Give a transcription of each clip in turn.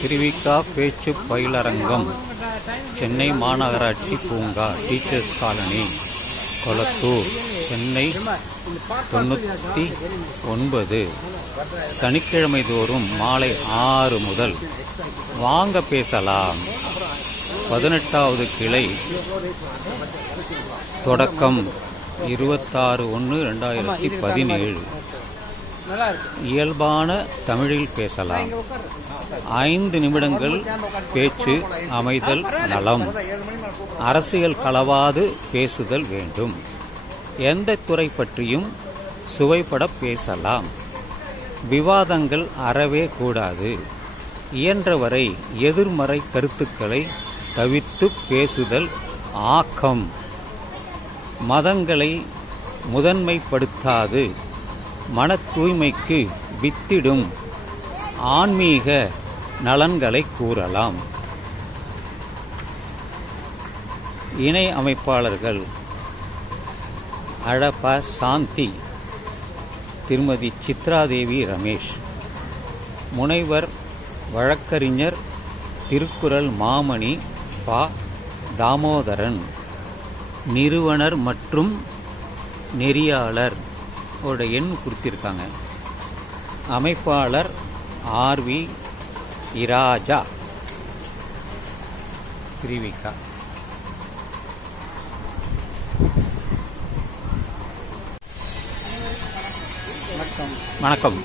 திருவிக்கா பேச்சு பயிலரங்கம், சென்னை மாநகராட்சி பூங்கா, டீச்சர்ஸ் காலனி, கொளத்தூர், சென்னை 99. சனிக்கிழமை தோறும் மாலை 6 முதல். வாங்க பேசலாம். 18வது கிளை தொடக்கம் 26/1/2017. இயல்பான தமிழில் பேசலாம். 5 நிமிடங்கள் பேச்சு. அமைதல் நலம். அரசியல் கலவாது பேசுதல் வேண்டும். எந்த துறை பற்றியும் சுவைப்பட பேசலாம். விவாதங்கள் அறவே கூடாது. இயன்றவரை எதிர்மறை கருத்துக்களை தவிர்த்து பேசுதல் ஆக்கம். மதங்களை முதன்மைப்படுத்தாது. மன தூய்மைக்கு வித்திடும் ஆன்மீக நலன்களை கூறலாம். இணை அமைப்பாளர்கள் அழப சாந்தி, திருமதி சித்ராதேவி ரமேஷ். முனைவர் வழக்கறிஞர் திருக்குறள் மாமணி பா. தாமோதரன். நிறுவனர் மற்றும் நெறியாளர் ஓட எண் கொடுத்திருக்காங்க. அமைப்பாளர் ஆர்வி இராஜா. திருவிக்கா. வணக்கம்.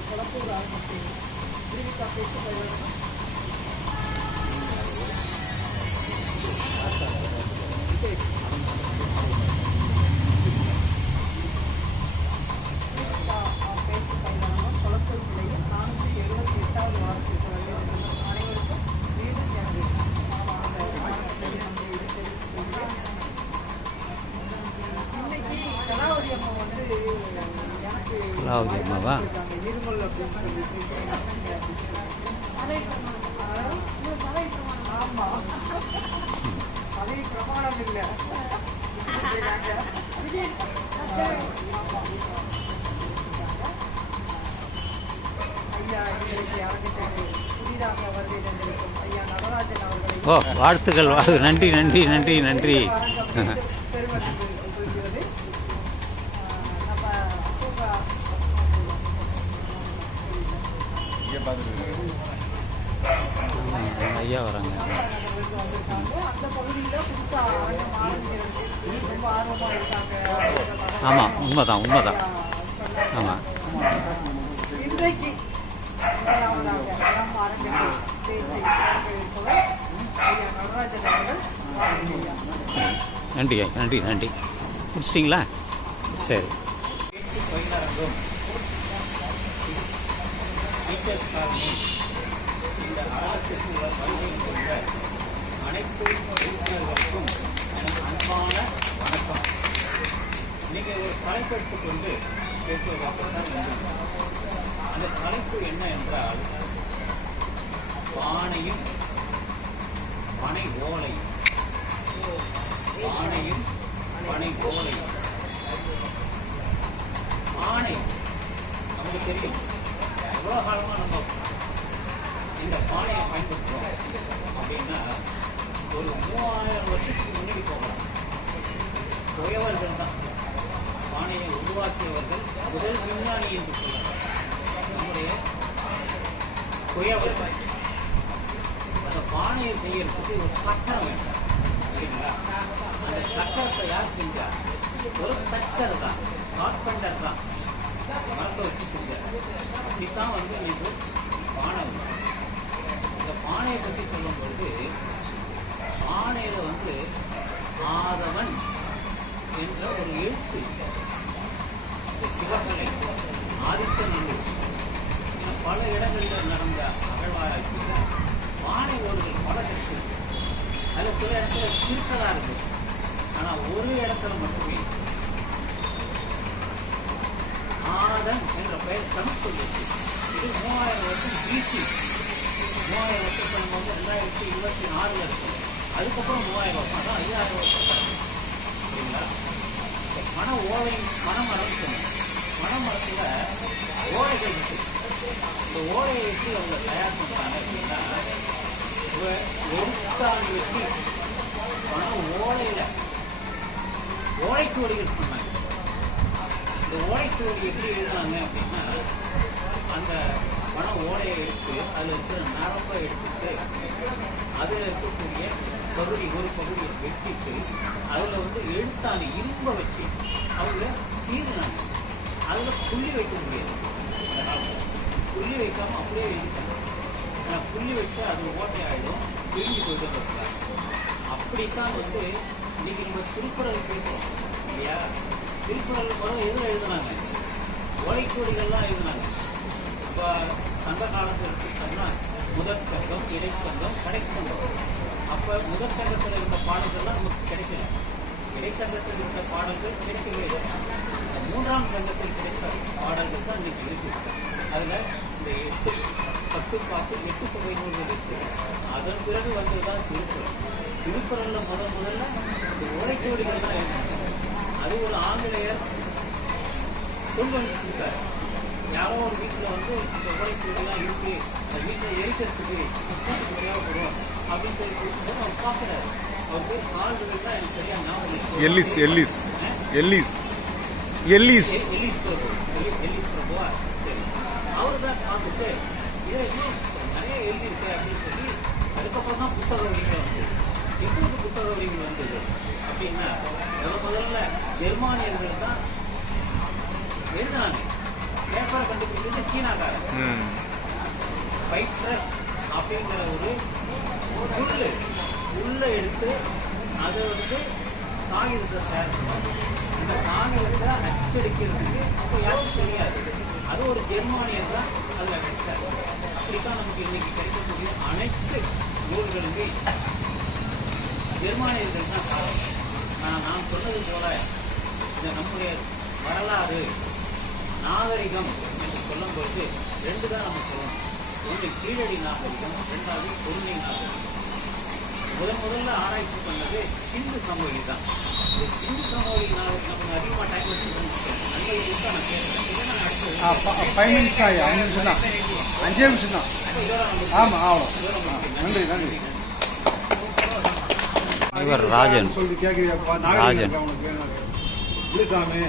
கலாவதி அம்மாவா? ஓ, வாழ்த்துக்கள். நன்றி நன்றி நன்றி நன்றி. ஐயா வராங்க. ஆமாம், உண்மைதான் உண்மைதான். ஆமாம். நன்றி நன்றி நன்றி. முடிச்சிட்டிங்களா? சரி. இந்த அரங்கத்திற்கு வருகை கொண்ட அனைத்து உறுப்பினர்களுக்கும் அன்பான வணக்கம். நீங்கள் ஒரு தலைப்பு எடுத்துக்கொண்டு பேசுவதற்கு அந்த தலைப்பு என்ன என்றால், பானையும் பனை ஓலையும். பானையும் பனை ஓலையும். பானை நமக்கு தெரியும். எவ்வளோ காலமாக நம்ம இந்த பானையை பயன்படுத்துகிறோம் அப்படின்னா ஒரு 3000 வருஷத்துக்கு முன்னாடி போகலாம். குயவர்கள் தான் பானையை உருவாக்கியவர்கள். முதல் விஞ்ஞானி என்று சொல்லலாம் நம்முடைய குயவர்கள். அந்த பானையை செய்யறதுக்கு ஒரு சக்கரம் வேண்டும். சரிங்களா? அந்த சக்கரத்தை யார் செஞ்சார்? ஒரு தச்சர் தான், கார்பெண்டர் தான் மரத்தை வச்சு செஞ்சார். அப்படித்தான் இன்னைக்கு பானை. இந்த பானையை பற்றி சொல்லும்பொழுது, பானையில் ஆதவன் என்ற ஒரு எழுத்து, சிவகலை, ஆதிச்சநல்லூர் பல இடங்களில் நடந்த அகழ்வாராய்ச்சியில் பானை ஓடுகள் பல கிடைச்சது. அதில் சில இடத்துல திருக்கதாக இருக்குது. ஆனால் ஒரு இடத்துல மட்டுமே ஆதன் என்ற பெயர் தமிழ் சொல்லியிருக்கு. இது 3000 வருஷம் பிசி. 3000 வருஷத்தை நம்ம 2024 இருக்கும். அதுக்கப்புறம் 3000 வருஷம், அதான் 5000 வருஷம். சரிங்களா? பனை ஓலை, பனைமரம் சொன்னோம். பனைமரத்தில் ஓலைகள் இருக்கு. இந்த ஓலையை வச்சு அவங்க தயார் பண்ணுறாங்க அப்படின்னா எழுத்தாணி வச்சு ஓலையில் ஓலைச்சுவடிகள் பண்ணாங்க. இந்த ஓலைச்சுவடி எப்படி எழுதுனாங்க அப்படின்னா அந்த பண ஓலையை எடுத்து அதில் இருக்கிற நரம்பை எடுத்துட்டு அதில் இருக்கக்கூடிய பகுதி ஒரு பகுதியை வெட்டிட்டு அதில் வந்து எழுத்தாணி இரும்ப வச்சு அவங்க தீர்னாங்க. அதில் புள்ளி வைக்க முடியாது. புள்ளி வைக்காமல் அப்படியே எழுதிட்டாங்க. ஏன்னா புள்ளி வச்சா அது ஓட்டை ஆகிடும், பிரிஞ்சு போயிட்டு. அப்படித்தான் வந்து இன்னைக்கு நம்ம திருக்குறள் பேசுகிறோம் இல்லையா? திருக்குறள் முதல்ல எதில் எழுதுனாங்க? ஓலைச்சுவடிகள்லாம் எழுதுனாங்க. இப்போ சங்க காலத்தில் எடுத்துக்கிட்டோம்னா முதற் சங்கம், இடைச்சங்கம், கடைச்சங்கம். அப்போ முதற் சங்கத்தில் இருந்த பாடல்கள்லாம் நமக்கு கிடைக்கல. இடைச்சங்கத்தில் இருந்த பாடல்கள் கிடைக்கவே இல்லை. மூன்றாம் சங்கத்தில் கிடைத்த பாடல்கள் தான் இன்னைக்கு இருக்குது. அதில் இந்த 8 10 தொகை நூல்கள் இருக்குது. அதன் பிறகு வந்ததுதான் திருக்குறள். திருக்குறள்ல முதல்ல இந்த ஓலைச்சுவடிகள் தான் எழுதினாங்க. அது ஒரு ஆங்கிலேயர் கொண்டு வந்துருக்காரு. யாரோ ஒரு வீட்டில் வந்து இந்த ஓலைச்சுவடிலாம் இருக்கு, அந்த வீட்டில் எரிக்கிறதுக்கு புத்தகத்துக்கு தேவைப்படும் அப்படின்னு சொல்லி கொடுக்கும்போது அவர் பார்க்குறாரு. அவர் போய் ஆள்கள் தான் எனக்கு சரியா ஞாபகம். எல்லிஸ் பிரபுவா சரி, அவரு தான் பார்த்துட்டு இதை இன்னும் நிறைய எழுதியிருக்கு அப்படின்னு சொல்லி அதுக்கப்புறம் தான் புத்தக வழிகள் வந்தது. எப்போது புத்தக வழிகள் வந்தது அப்படின்னா முதல்ல ஜெர்மானியர்கள் தான் எழுதினாங்க. பேப்பரை கண்டுபிடிச்சது சீனாக்காரன். பைட்ரஸ் அப்படிங்கிற ஒரு உள்ள எடுத்து அதை வந்து காகிதத்தை தயார் பண்ணுவாங்க. அந்த காகிதத்தை அச்சடிக்கிறதுக்கு அப்போ யாருக்கும் தெரியாது. அது ஒரு ஜெர்மானியர் தான் அதில் அடித்தார். அப்படித்தான் நமக்கு இன்னைக்கு கிடைக்கக்கூடிய அனைத்து நூல்களுமே ஜெர்மானியர்கள் தான் காரணம். ஆனால் நான் சொன்னது போல இந்த நம்முடைய வரலாறு நாகரிகம் என்று சொல்லும் பொழுது 2 தான் நம்ம சொல்லணும். ஒன்று கீழடி நாகரிகம், 2வது பொறுமை நாகரிகம். முதல்ல ஆராய்ச்சி பண்ணது சிந்து சமவெளி தான். இந்த சிந்து சமவெளி நாகரிகம் நம்ம அதிகமாக டைம் எடுத்து நண்பர்களுக்கு தான் நான் கேட்குறேன். ராஜன் சொல்லிட்டு கேட்குறியாப்பா? நாகரிகம் அவனுக்கு இல்லை சாமி,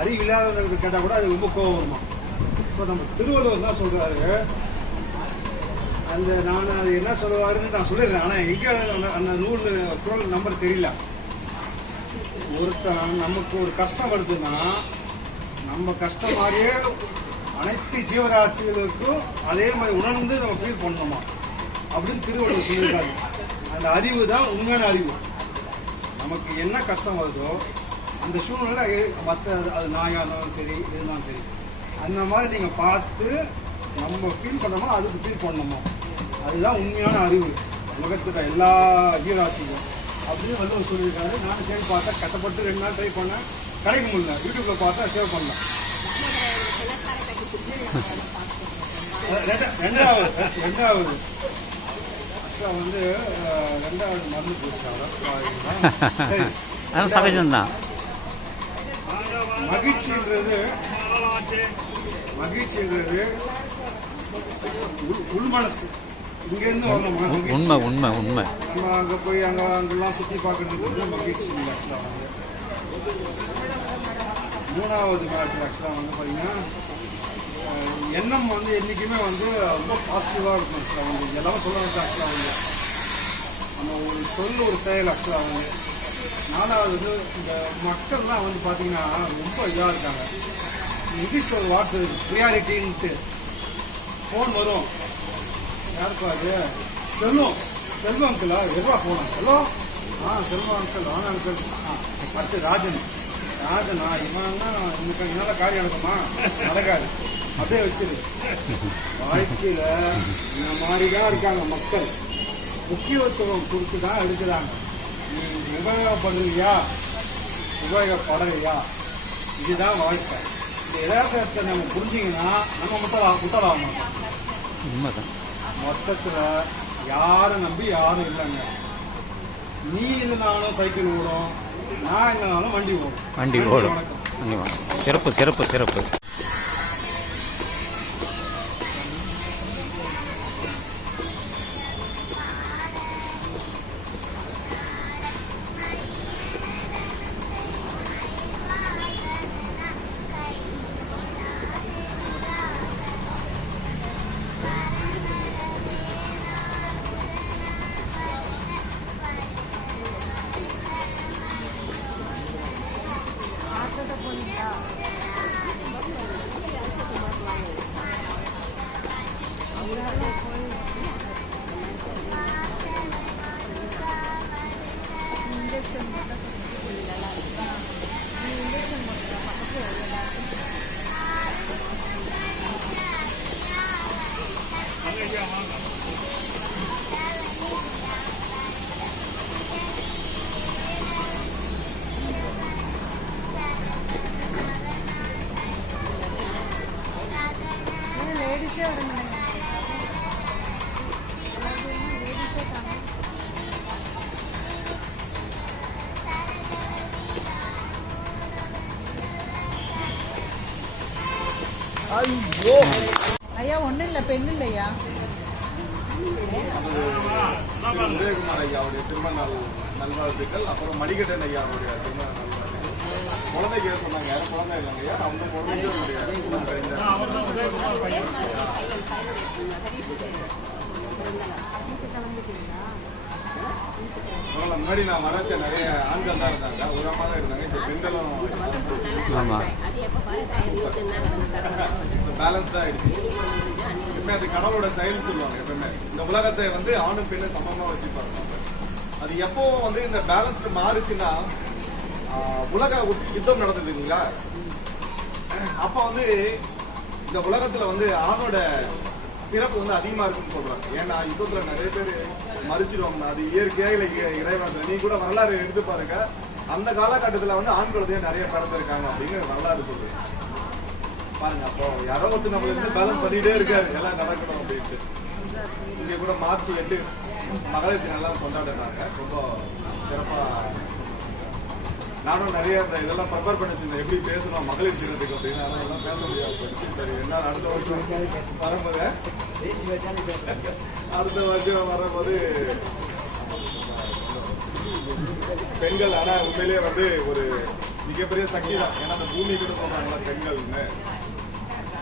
அறிவில்லாதவர்களுக்கு கேட்டால் கூட அது ரொம்ப கோவம் வருமா? ஸோ நம்ம திருவள்ளுவர் என்ன சொல்றாரு, அந்த நான் அது என்ன சொல்லுவாருன்னு நான் சொல்லிடுறேன். ஆனால் எங்கே அந்த நூல் குறள் நம்பர் தெரியல. ஒருத்தன் நமக்கு ஒரு கஷ்டம் வருதுன்னா நம்ம கஷ்டம் மாதிரியே அனைத்து ஜீவராசிகளுக்கும் அதே மாதிரி உணர்ந்து நம்ம ஃபீல் பண்ணணுமா அப்படின்னு திருவள்ளுவர் சொல்லியிருக்காரு. அந்த அறிவு தான் உண்மையான அறிவு. நமக்கு என்ன கஷ்டம் வருதோ அந்த சூழ்நிலை மற்ற அது நாயாக இருந்தாலும் சரி எது இருந்தாலும் சரி அந்த மாதிரி நீங்கள் பார்த்து நம்ம ஃபீல் பண்ணணுமோ அதுக்கு ஃபீல் பண்ணணுமோ அதுதான் உண்மையான அறிவு உலகத்துக்கு எல்லா ஜீவராசிக்கும் அப்படின்னு வந்து சொல்லியிருக்காரு. நானும் தேடி பார்த்தேன், கஷ்டப்பட்டு 2 நாள் ட்ரை பண்ணேன், கிடைக்க முடியல. யூடியூப்பில் பார்த்தா சேவ் பண்ணேன். ரெண்டாவது வந்து 2வது மறந்து போச்சு. சகஜம்தான். மகிழ்ச்சின்றது உள்மனசு. இங்கேருந்து வரணும். உண்மை நம்ம அங்கே போய் அங்கெல்லாம் சுற்றி பார்க்கறதுக்கு மகிழ்ச்சி. ஆக்சுவலாக வந்து 3வது மேட்ரு ஆக்சுவலாக வந்து பார்த்தீங்கன்னா எண்ணம் வந்து என்றைக்குமே வந்து ரொம்ப பாசிட்டிவாக இருக்கும். ஆக்சுவலாக வந்து எல்லாமே சொல்ல வந்து ஆக்சுவலாக வந்து நம்ம ஒரு ஒரு செயல் ஆக்சுவலாக வந்து 4வது வந்து இந்த மக்கள்லாம் வந்து பார்த்தீங்கன்னா ரொம்ப இதாக இருக்காங்க. இங்கிலீஷில் ஒரு வார்த்தை ப்ரியாரிட்டின்ட்டு ஃபோன் வரும். யாருப்பா அது? செல்வம் அங்கிளா? எவ்வளோ ஃபோனா? ஹலோ செல்வம் அங்கிள், அங்கிள். அடுத்து ராஜனா இவன்னா இன்னைக்கு என்னால் காரியம் நடக்குமா? நடக்காது. அப்படியே வச்சிரு. வாழ்க்கையில் இந்த மாதிரி தான் இருக்காங்க மக்கள். முக்கியத்துவம் கொடுத்து தான் எடுக்கிறாங்க. நீ உபயோகப்படுறியா உபயோகப்படலையா இதுதான் வாழ்க்கை. இந்த யதார்த்தத்தை நம்ம புரிஞ்சிங்கன்னா நம்ம முட்டாளாக மாட்டோம். உண்மைதான். மொத்தத்தில் யாரை நம்பி யாரும் இல்லைங்க. நீ இல்லைனாலும் சைக்கிள் ஓடும், நான் இல்லைனாலும் வண்டி ஓடும். சிறப்பு. லேடிஸே வர மாட்டாங்க. லேடிஸே தாங்க. ஐயா ஒன்றும் இல்லை, பெண் இல்லையா? உதயகுமார் ஐயா அவருடைய திருமண நாள் நல்வாழ்த்துக்கள். அப்புறம் மணிகண்டன் ஐயா அவருடைய திருமண நல்வாழ்த்துக்கள். குழந்தைக்கு சொன்னாங்க, யாரும் குழந்தை இல்லைங்க ஐயா, அவங்க குழந்தைக்கு முன்னாடி நான் மறைச்ச நிறைய ஆண்கள் தான் இருந்தாங்க, ஒரு அம்மா தான் இருந்தாங்க. இந்த பெண்களும் ஆமாம் பேலன்ஸ்டா ஆயிடுச்சு. எப்பவுமே அது கடவுளோட செயல் சொல்லுவாங்க. எப்பவுமே இந்த உலகத்தை வந்து ஆணும் பெண்ணு சமமா வச்சுப்பாங்க. அது எப்போ வந்து இந்த பேலன்ஸ் மாறுச்சுன்னா, உலக யுத்தம் நடந்ததுங்களா, அப்ப வந்து இந்த உலகத்துல வந்து ஆணோட பிறப்பு வந்து அதிகமா இருக்குன்னு சொல்றாங்க. ஏன்னா யுத்தத்துல நிறைய பேர் மறிச்சிடுவாங்க. அது இயற்கையா இல்ல இறைவன். நீ கூட வரலாறு எடுத்து பாருங்க, அந்த காலகட்டத்துல வந்து ஆண் குழந்தைய நிறைய பிறந்திருக்காங்க அப்படின்னு வரலாறு சொல்லுது பாருங்க. அப்போ யாரோ ஒருத்தர் நம்மள இருந்து பேலன்ஸ் பண்ணிட்டே இருக்காரு, எல்லாம் நடக்கணும் அப்படின்ட்டு. இங்க கூட மார்ச் 8 மகளிர் தினம் கொண்டாடுறாங்க. ரொம்ப சிறப்பா நானும் நிறைய இதெல்லாம் ப்ரிப்பேர் பண்ணி வச்சிருந்தேன், எப்படி பேசணும் மகளிர் தினத்துக்கு அப்படின்னு. அதெல்லாம் பேச முடியாது போயிடுச்சு. சரி, என்ன அடுத்த வருஷம் வரும்போது வரும்போது பெண்கள் ஆனா உண்மையிலேயே வந்து ஒரு மிகப்பெரிய சக்தி தான். ஏன்னா அந்த பூமி கூட சொல்றாங்களா பெண்கள்னு.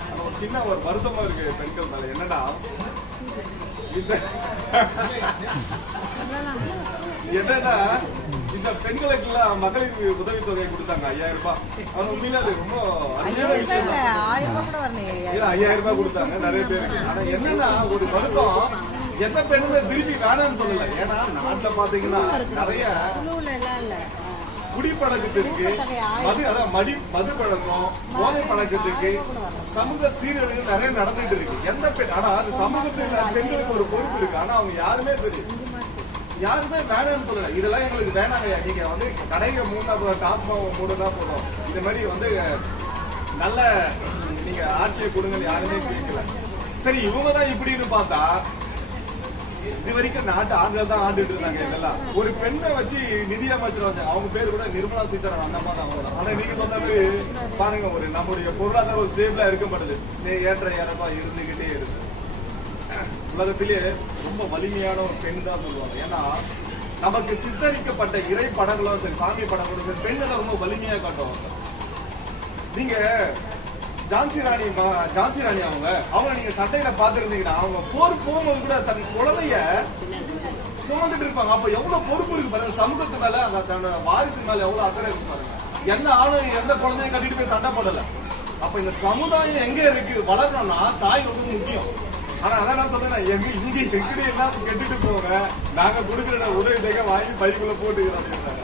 ஆனா ஒரு சின்ன ஒரு வருத்தமா இருக்கு பெண்கள் மேல. என்னன்னா என்னன்னா இந்த பெண்களுக்கு எல்லாம் மகளிர் உதவித்தொகை கொடுத்தாங்க 5000 ரூபாய். அது உண்மையில அது ரொம்ப அருமையான விஷயம். 5000 ரூபாய் கொடுத்தாங்க நிறைய பேருக்கு. ஆனா என்னன்னா ஒரு வருத்தம், எந்த பெண்ணுமே திருப்பி வேணாம்னு சொல்லல. ஏன்னா நாட்டுல பாத்தீங்கன்னா நிறைய குடிப்பழக்கத்திற்கு மது பழக்கம், போதை பழக்கத்துக்கு சமூக சீரழிவு நிறைய நடந்துட்டு இருக்கு. எந்த பெண் ஆனா அது சமூகத்தில் பெண்களுக்கு ஒரு பொறுப்பு இருக்கு. ஆனா அவங்க யாருமே யாருமே வேணாம்னு சொல்லல. இதெல்லாம் எங்களுக்கு வேணாங்க, நீங்க வந்து கடைங்க மூணா டாஸ்மாக் மூடுனா போதும், இந்த மாதிரி வந்து நல்ல நீங்க ஆட்சியை கொடுங்க யாருமே கேட்கல. சரி, இவங்கதான் இப்படின்னு பார்த்தா இது வரைக்கும் நாட்டு ஆண்கள் தான் ஆண்டுட்டு இருந்தாங்க. இதெல்லாம் ஒரு பெண்ணை வச்சு நிதி அமைச்சர் வச்சாங்க. அவங்க பேரு கூட நிர்மலா சீதாராமன், அந்த மாதிரி அவங்க தான். ஆனா நீங்க சொன்னது பாருங்க, ஒரு நம்முடைய பொருளாதார ஒரு ஸ்டேபிளா இருக்க மாட்டேது, ஏற்ற இறப்பா இருந்துகிட்டே இருக்கு. உலகத்திலே ரொம்ப வலிமையான ஒரு பெண் தான் சொல்லுவாங்க. ஏன்னா நமக்கு சித்தரிக்கப்பட்ட இறை படங்களும் சரி, சாமி படங்களும் சரி, பெண்ணை தான் ரொம்ப வலிமையா காட்டுவாங்க. நீங்க ஜான்சி ராணி அவங்க நீங்க சட்டையில பாத்துருந்தீங்கன்னா, அவங்க போர் போகும்போது கூட தன் குழந்தைய சுமந்துட்டு இருப்பாங்க. அப்ப எவ்வளவு பொறுப்பு இருக்கு பாருங்க, சமூகத்து மேல, தன்னோட வாரிசு மேல எவ்வளவு அக்கறை இருக்கு பாருங்க. எந்த ஆளும் எந்த குழந்தையும் கட்டிட்டு போய் சண்டை போடல. அப்ப இந்த சமுதாயம் எங்க இருக்கு வளரணும்னா தாய் ரொம்ப முக்கியம். ஆனா அதான் நான் சொல்றேன், இங்க எங்கடி எல்லாம் கெட்டுட்டு போங்க, நாங்க கொடுக்குற உதவி வாங்கி பைக்குள்ள போட்டுக்கிறோம் அப்படின்றாங்க.